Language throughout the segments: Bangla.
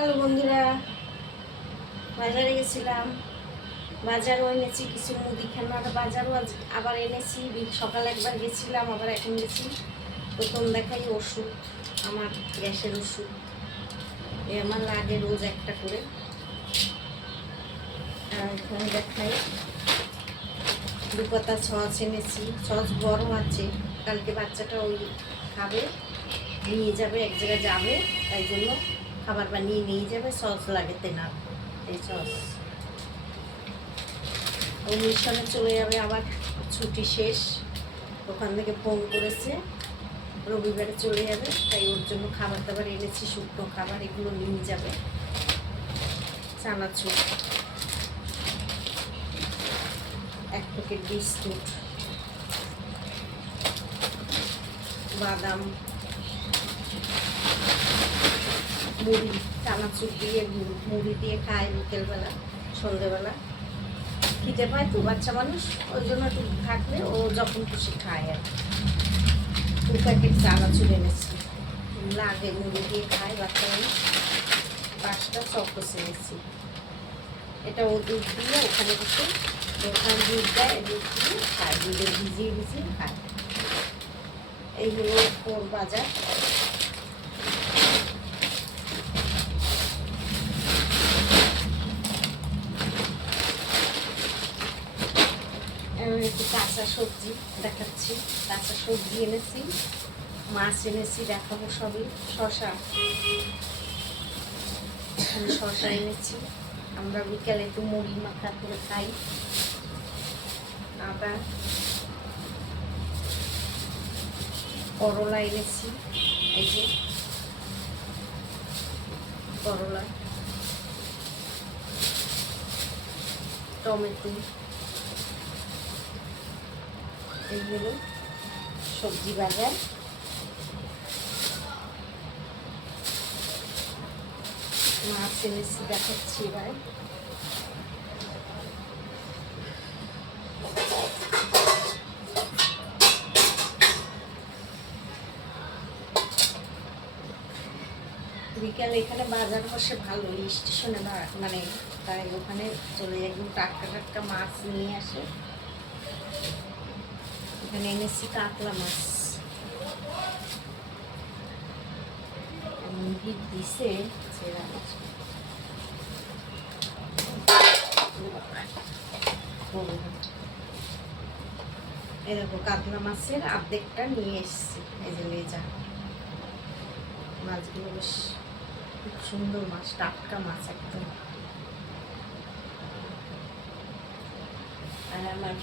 হ্যালো বন্ধুরা, বাজারে গেছিলাম। বাজারও এনেছি কিছু মুদিখানার বাজারও আবার এনেছি। সকালে একবার গেছিলাম, আবার এখন গেছি। প্রথম দেখাই ওষুধ, আমার গ্যাসের ওষুধ। আমার লাগে রোজ একটা করে। আর এখানে দেখাই দু পাতা সস এনেছি। সস গরম আছে, কালকে বাচ্চাটা ওই খাবে, নিয়ে যাবে, এক জায়গায় যাবে, তাই জন্য খাবার বানিয়ে নিয়ে যাবে। সস লাগে না, এই সস ও মিশনে চলে যাবে, আবার ছুটি শেষ। ওখান থেকে ফোন করেছে রবিবারে চলে যাবে, তাই ওর জন্য খাবার দাবার এনেছি, শুকনো খাবার, এগুলো নিয়ে যাবে। চানাচুর, এক প্যাকেট বিস্কুট, বাদাম, মুড়ি, চানাচুর দিয়ে মুড়ি দিয়ে খায় বিকেলবেলা, সন্ধ্যেবেলা। খেতে পায় তো বাচ্চা মানুষ, ওই জন্য একটু থাকলে ও যখন খুশি খায়। আর 2 প্যাকেট চানাচুর এনেছি, লাগে মুড়ি দিয়ে খায় বাচ্চা মানুষ। 5টা চকোস এনেছি। এটা ও দুধ দিয়ে ওখানে বসে, ওখানে দুধ দেয়, দুধ দিয়ে খায়, দুধে ভিজিয়ে ভিজিয়ে খায়। এই হলো ওর বাজার। একটু কাঁচা সবজি দেখাচ্ছি। কাঁচা সবজি এনেছি, মাছ এনেছি, দেখাবো সবই। শশা, এখানে শশা এনেছি, আমরা বিকালে একটু মুড়ি মাখা করে খাই। আদা, করলা এনেছি, এই যে করলা, টমেটো, এইগুলো সবজি বাজার। মাছ এনেছি, দেখাচ্ছি এবার। বিকালে এখানে বাজার বসে ভালো, স্টেশনে মানে তাই ওখানে চলে একদম টাটকা টাটকা মাছ নিয়ে আসে। এখানে এনেছি কাতলা মাছ, হিট দিছে ছেড়া মাছ। এরকম কাতলা মাছের অর্ধেকটা নিয়ে এসেছি, এই যে লেজা। মাছগুলো বেশ খুব সুন্দর মাছ, টাটকা মাছ একদম। আর আমার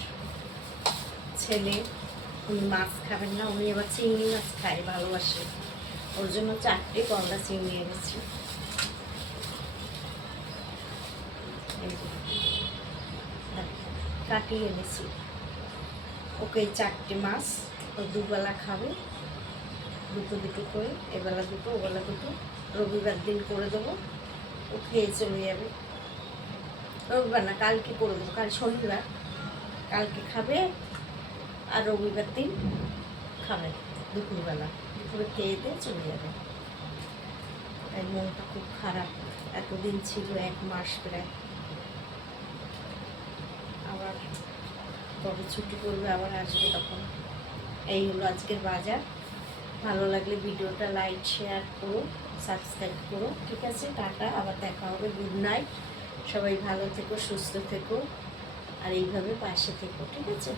ছেলে, উনি মাছ খাবেন না, উনি আবার চিংড়ি মাছ খায়, ভালোবাসে। ওর জন্য 4টে গলদা চিংড়ি এনেছি। কাটিয়ে এনেছি ওকে, 4টে মাছ। ও দুবেলা খাবে, দুটো দুটো করে, এবেলা দুটো ওবেলা দুটো। রবিবার দিন করে দেবো, ও খেয়ে চলে যাবে। রবিবার না, কালকে করে দেবো, কাল শনিবার, কালকে খাবে। আর রবিবার দিন খাবে দুপুরবেলা, দুপুরে খেয়ে দিয়ে চলে যাবে। তাই মনটা খুব খারাপ, এতদিন ছিল 1 মাস প্রায়। আবার কবে ছুটি করবে, আবার আসবে তখন। এই হলো আজকের বাজার। ভালো লাগলে ভিডিওটা লাইক শেয়ার করো, সাবস্ক্রাইব করো। ঠিক আছে, টাটা, আবার দেখা হবে। গুড নাইট, সবাই ভালো থেকো, সুস্থ থেকো, আর এইভাবে পাশে থেকো। ঠিক আছে।